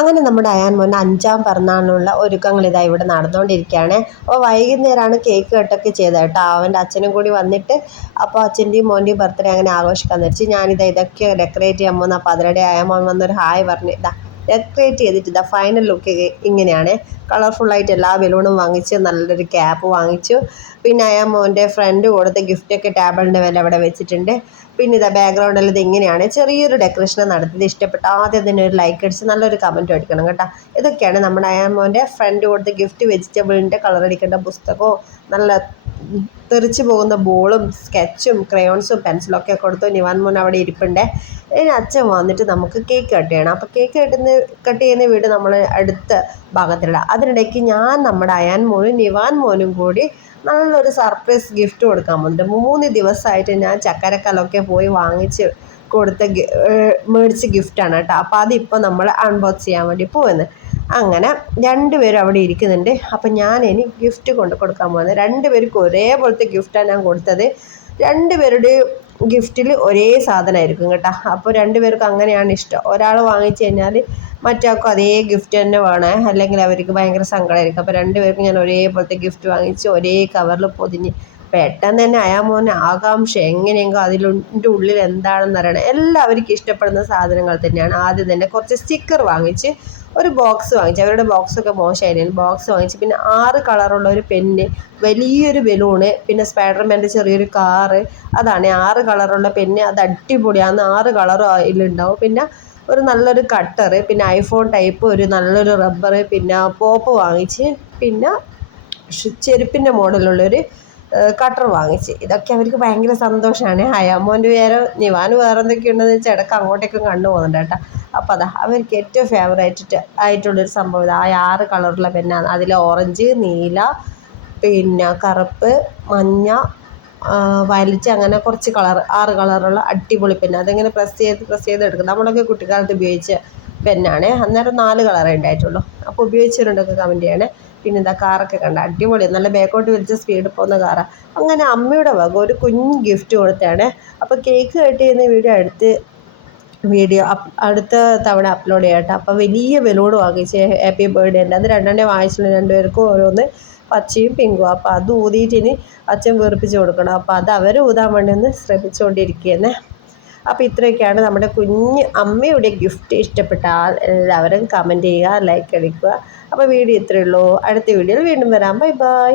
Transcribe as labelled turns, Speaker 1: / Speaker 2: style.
Speaker 1: അങ്ങനെ നമ്മുടെ അയാൻ മോൻ അഞ്ചാം പിറന്നാളിനുള്ള ഒരുക്കങ്ങൾ ഇതാ ഇവിടെ നടന്നുകൊണ്ടിരിക്കുകയാണ്. അപ്പോൾ വൈകുന്നേരമാണ് കേക്ക് കട്ടൊക്കെ ചെയ്തത് കേട്ടോ. അവന്റെ അച്ഛനും കൂടി വന്നിട്ട് അപ്പോൾ അച്ഛന്റെയും മോന്റെയും ബർത്ത്ഡേ അങ്ങനെ ആഘോഷിക്കാൻ വെച്ച് ഞാനിതാ ഇതൊക്കെ ഡെക്കറേറ്റ് ചെയ്യാൻ പോകുന്ന. അപ്പോൾ അതിനിടെ അയാൻ മോൻ വന്നൊരു ഹായ് പറഞ്ഞു. ഇതാ ഡെക്കറേറ്റ് ചെയ്തിട്ട് ഇതാ ഫൈനൽ ലുക്ക് ഇങ്ങനെയാണ്. കളർഫുള്ളായിട്ട് എല്ലാ ബലൂണും വാങ്ങിച്ച് നല്ലൊരു ക്യാപ്പ് വാങ്ങിച്ചു. പിന്നെ അയാ മോന്റെ ഫ്രണ്ട് കൊടുത്ത ഗിഫ്റ്റൊക്കെ ടേബിളിന്റെ മേലെ അവിടെ വെച്ചിട്ടുണ്ട്. പിന്നെ ഇതാ ബാക്ക്ഗ്രൗണ്ടിൽ ഇത് ഇങ്ങനെയാണ്. ചെറിയൊരു ഡെക്കറേഷൻ നടത്തിയത്. ഇഷ്ടപ്പെട്ട ആദ്യം തന്നെ ഒരു ലൈക്ക് അടിച്ച് നല്ലൊരു കമന്റ് അടിക്കണം കേട്ടോ. ഇതൊക്കെയാണ് നമ്മുടെ അയാ മോന്റെ ഫ്രണ്ട് കൊടുത്ത ഗിഫ്റ്റ് വെജിറ്റബിളിന്റെ കളർ അടിക്കേണ്ട പുസ്തകവും നല്ല തെറിച്ച് പോകുന്ന ബോളും സ്കെച്ചും ക്രയോൺസും പെൻസിലും ഒക്കെ കൊടുത്തു നിവാൻ മോൻ അവിടെ ഇരിപ്പുണ്ടേ. ഇനി അച്ഛൻ വന്നിട്ട് നമുക്ക് കേക്ക് കട്ട് ചെയ്യണം. അപ്പോൾ കേക്ക് കട്ടുന്ന കട്ട് ചെയ്യുന്ന വീട് നമ്മൾ അടുത്ത ഭാഗത്തിലിടാം. അതിനിടയ്ക്ക് ഞാൻ നമ്മുടെ അയാൻ മോനും നിവാൻ മോനും കൂടി നല്ലൊരു സർപ്രൈസ് ഗിഫ്റ്റ് കൊടുക്കാൻ പോകുന്നുണ്ട്. മൂന്ന് ദിവസമായിട്ട് ഞാൻ ചക്കരക്കലൊക്കെ പോയി വാങ്ങിച്ച് കൊടുത്ത മേടിച്ച ഗിഫ്റ്റാണ് കേട്ടോ. അപ്പോൾ അതിപ്പോൾ നമ്മൾ അൺബോക്സ് ചെയ്യാൻ വേണ്ടി പോകുന്നത് അങ്ങനെ രണ്ടുപേരും അവിടെ ഇരിക്കുന്നുണ്ട്. അപ്പം ഞാൻ ഇനി ഗിഫ്റ്റ് കൊണ്ട് കൊടുക്കാൻ പോകുന്നത് രണ്ടുപേർക്കും ഒരേപോലത്തെ ഗിഫ്റ്റാണ് ഞാൻ കൊടുത്തത്. രണ്ടുപേരുടെ ഗിഫ്റ്റിൽ ഒരേ സാധനമായിരിക്കും കേട്ടോ. അപ്പോൾ രണ്ടുപേർക്കും അങ്ങനെയാണ് ഇഷ്ടം. ഒരാൾ വാങ്ങിച്ചു കഴിഞ്ഞാൽ മറ്റാൾക്കും അതേ ഗിഫ്റ്റ് തന്നെ വേണേ. അല്ലെങ്കിൽ അവർക്ക് ഭയങ്കര സങ്കടമായിരിക്കും. അപ്പോൾ രണ്ടുപേർക്കും ഞാൻ ഒരേപോലത്തെ ഗിഫ്റ്റ് വാങ്ങിച്ച് ഒരേ കവറിൽ പൊതിഞ്ഞ് പെട്ടെന്ന് തന്നെ അയാ മോനെ ആകാംക്ഷ എങ്ങനെയെങ്കിലും അതിലുണ്ട് ഉള്ളിൽ എന്താണെന്ന് അറിയണം. എല്ലാവർക്കും ഇഷ്ടപ്പെടുന്ന സാധനങ്ങൾ തന്നെയാണ്. ആദ്യം തന്നെ കുറച്ച് സ്റ്റിക്കർ വാങ്ങിച്ച് ഒരു ബോക്സ് വാങ്ങിച്ച്. അവരുടെ ബോക്സൊക്കെ മോശമായിരുന്നു. ബോക്സ് വാങ്ങിച്ച് പിന്നെ ആറ് കളറുള്ള ഒരു പെന്ന് വലിയൊരു ബലൂണ് പിന്നെ സ്പൈഡർമാന്റെ ചെറിയൊരു കാറ് അതാണ് ആറ് കളറുള്ള പെന്ന് അത് അടിപൊളിയാണ് ആറ് കളറും അതിലുണ്ടാവും. പിന്നെ ഒരു നല്ലൊരു കട്ടർ പിന്നെ ഐഫോൺ ടൈപ്പ് ഒരു നല്ലൊരു റബ്ബർ പിന്നെ പോപ്പ് വാങ്ങിച്ച് പിന്നെ ചെരുപ്പിന്റെ മോഡലുള്ളൊരു കട്ടർ വാങ്ങിച്ച്. ഇതൊക്കെ അവർക്ക് ഭയങ്കര സന്തോഷമാണ് ഹയാമോന്റെ വേറെ നിവാന് വേറെ എന്തൊക്കെയുണ്ടെന്ന് വെച്ചാൽ ഇടയ്ക്ക് അങ്ങോട്ടേക്കും കണ്ടു പോകുന്നുണ്ട് കേട്ടോ. അപ്പോൾ അതാ അവർക്ക് ഏറ്റവും ഫേവറേറ്റ് ആയിട്ടുള്ളൊരു സംഭവം ഇത്. ആ ആറ് കളറുള്ള പെന്നാണ്. അതിൽ ഓറഞ്ച് നീല പിന്നെ കറുപ്പ് മഞ്ഞ വലിച്ച് അങ്ങനെ കുറച്ച് കളർ ആറ് കളറുള്ള അടിപൊളി പെന്ന്. അതിങ്ങനെ പ്രസ് ചെയ്ത് പ്രസ് ചെയ്ത് എടുക്കും നമ്മളൊക്കെ കുട്ടിക്കാലത്ത് ഉപയോഗിച്ച പെന്നാണ്. അന്നേരം നാല് കളറേ ഉണ്ടായിട്ടുള്ളൂ. അപ്പോൾ ഉപയോഗിച്ചവരുണ്ടൊക്കെ കമന്റ് ചെയ്യണേ. പിന്നെ എന്താ കാറൊക്കെ കണ്ട അടിപൊളി നല്ല ബാക്കോട്ട് വലിച്ച സ്പീഡിൽ പോകുന്ന കാറാണ് അങ്ങനെ അമ്മയുടെ വക ഒരു കുഞ്ഞ് ഗിഫ്റ്റ് കൊടുത്താണ്. അപ്പോൾ കേക്ക് കട്ട് ചെയ്യുന്ന വീഡിയോ അടുത്ത് വീഡിയോ അടുത്ത തവണ അപ്ലോഡ് ചെയ്യട്ടെ. അപ്പോൾ വലിയ ബലൂൺ വാങ്ങിച്ച് ഹാപ്പി ബർത്ത്ഡേ ഉണ്ട് അത് രണ്ടെണ്ണം വാങ്ങിച്ചിട്ടുണ്ട് രണ്ടുപേർക്കും ഓരോന്ന് പച്ചയും പിങ്കും. അപ്പോൾ അത് ഊതിയിട്ട് ഇനി അച്ഛൻ വീർപ്പിച്ച് കൊടുക്കണം. അപ്പോൾ അത് അവർ ഊതാൻ വേണ്ടി ഒന്ന് ശ്രമിച്ചുകൊണ്ടിരിക്കുകയെന്നേ അപ്പോൾ ഇത്രയൊക്കെയാണ് നമ്മുടെ കുഞ്ഞ് അമ്മയുടെ ഗിഫ്റ്റ് ഇഷ്ടപ്പെട്ടാൽ എല്ലാവരും കമന്റ് ചെയ്യുക ലൈക്ക് അടിക്കുക. അപ്പോൾ വീഡിയോ ഇത്രയേ ഉള്ളൂ. അടുത്ത വീഡിയോയിൽ വീണ്ടും വരാം. Bye bye